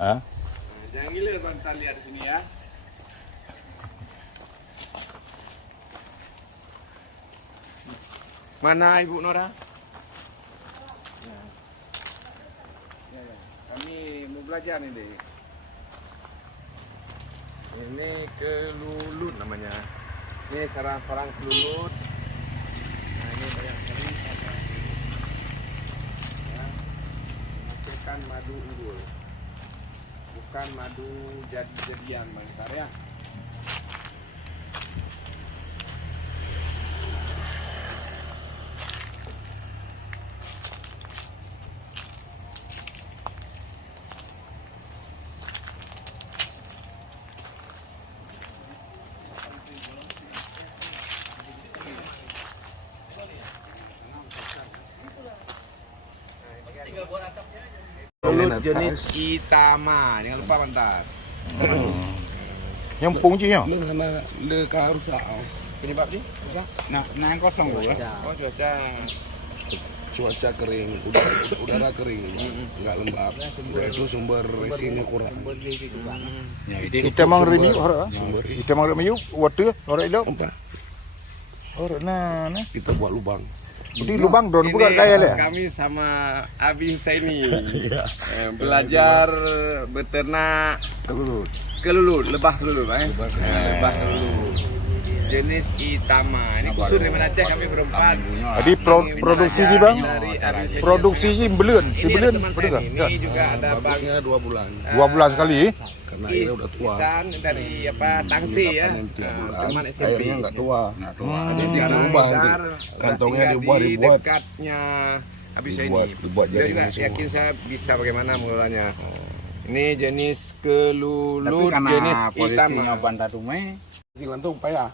Hah? Jangan gila Bang Tar lihat di sini ya. Mana Ibu Nora? Ya. Kami mau belajar nih deh. Ini kelulut namanya. Ini sarang-sarang kelulut. Nah ini banyak sekali. Ya. Menghasilkan madu unggul. Bukan madu jadi-jadian Bang Tar ya. Kelulut jenis Itama, jangan lupa Bang Tar. Yang pung je ya. Lu sama le ka rusak. Penyebab sih? Rusak? Nah kosong dulu. Oh cuaca. Cuaca kering, udara kering, enggak lembab. Itu sumber resinnya kurang. Kita mang review orang. Sumber Kita mang review water orang itu. apa? Orang nah. Kita buat lubang. Di lubang drone bukan kaya lah. Kami sama Abi Husaini belajar beternak kelulut, lebah kelulut, lebah kelulut. Jenis Itama. Ini khusus dari Aceh kami berempat. Jadi produksi je bang. Produksi je belun. Di Ini belun. teman saya ini juga ada Bang Bagusnya 2 bulan. 2 bulan sekali. Karena airnya udah tua. Isan dari Tangsi ya. Teman SMP. Airnya enggak tua. Jadi sekarang diubah besar, nanti. Kantongnya tinggal di dibuat. dekatnya habis ini. Dibuat Dia juga jaringan semua. yakin saya bisa bagaimana mengelolanya. Ini jenis kelulut, karena jenis posisinya Itama. Banda Tume, Lantung payah.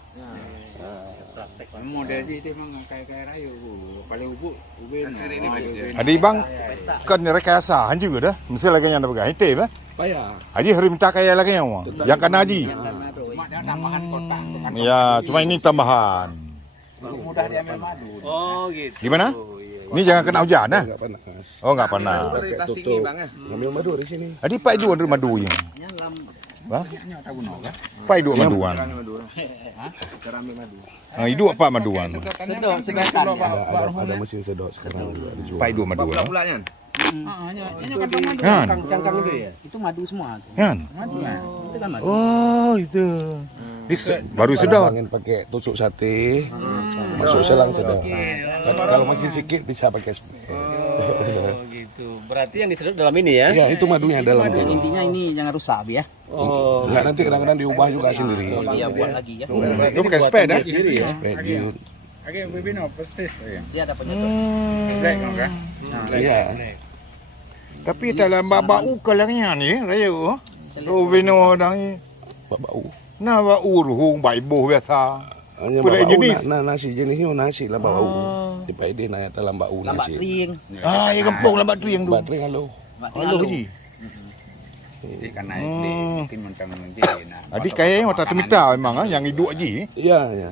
model itu memang kayak rayu, paling ubin. Adi bang kan rekayasa juga dah. Mesti lagi yang ada pegang itu bah. Payah. Haji hari minta kaya lagi yang yang kena haji. Tambahan kota, Ya, cuma ini tambahan. mudah diambil madu. Oh gitu. Gimana? Ini jangan kena hujan nah. Enggak panas. Oh enggak pernah. Varietas tutup. ini Bang ya. Ngambil madu dari sini. Adi pai dua dari madunya. Bah? Pai dua maduan. Kerami madu. Ah, itu apa maduan? Sedot sedotan. Ada mesin sedot sekarang juga dijual. Pai dua maduan. Bulan-bulannya. Ini kantong madu. Kan? Cangkang itu ya. Itu madu semua. Kan? Madu kan? Itu kan madu. Oh, itu. Baru sedot. Angin pakai tusuk sate, masuk selang sedot. Kalau masih sedikit bisa pakai spray. Oh gitu. Berarti yang disedot dalam ini ya? Iya, itu madunya dalam. Yang intinya ini jangan rusak ya. Oh, enggak nanti kadang-kadang diubah juga sendiri. Iya buat lagi ya. Itu pakai sepeda. Spediut. Oke, bibino persis. Dia ada penyedot. Iya. Tapi dalam bau kalangnya ni, raya. Oh, bino dah ni. Bau. Nah, bau ruhung baik boh biasa. Hanya Kulit bau jenis. nasi jenisnya nasi lah bau. Dipakai dia nanya dalam bau Lambat nasi. kering. Ah, ya kampung lambat tu yang tu. Baterai halo. Halo ji. Jadi karena ini mungkin mentang nanti. Adik kaya yang otak temita memang yang hidup ji. Iya, ya.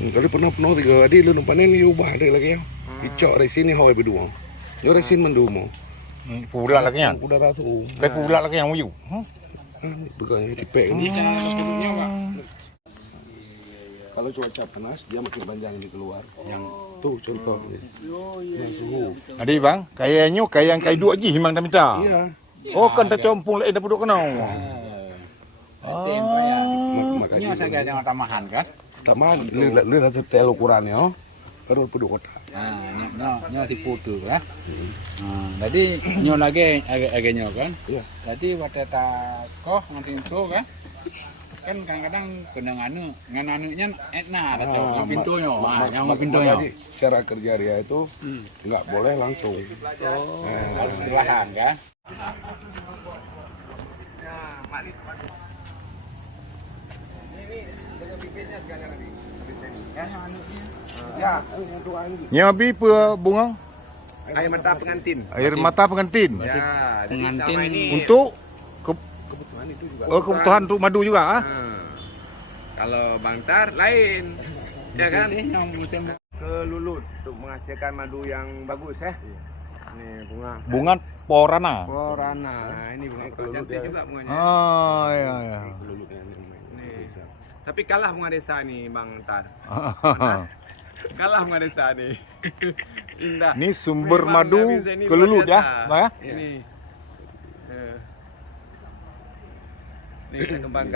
Kalau pernah tiga adik lu nampak ni ubah ada lagi ya. Icok resin ni hawai berdua. Yo resin mendumo. Pula lagi yang. Udara tu. Kai pula lagi yang uyu. Bukan dipek ni. Kalau cuaca panas dia makin panjang di keluar. Yang tu contoh. Yang suhu. Adik bang, kayaknya kaya yang kai dua ji memang dah minta. Iya. Oh kan dah compung lain dah duduk kenau. Makanya saya ada tambahan kan. Taman lu dah setel ukurannya. Baru penduduk kota. Nyo si putu ya. Jadi nyo lagi agak nyo kan. Iya. Jadi waktu koh nanti itu kan. Kan kadang-kadang kena nganunya etna ada cowok pintunya. Yang pintunya. Jadi cara kerja dia itu nggak boleh langsung. Harus perlahan kan. Ya, Yang habis apa bunga? air mata pengantin. Air mata pengantin. Ya, jadi Pengantin sama ini Untuk kebutuhan itu juga. kebutuhan untuk madu juga ah. Kalau Bang Tar lain. Ya kan? Yang musim Kelulut untuk menghasilkan madu yang bagus ya. Nih bunga. Bunga porana. Porana. Ini bunga cantik juga bunganya. Oh iya iya. Nih. Tapi kalah bunga desa nih Bang Tar. Kalah bunga desa nih. Indah. Ini sumber Memang madu nggak bisa, ini Kelulut luar ya, biasa. Bang ya? Ini. Nih kita kembangkan.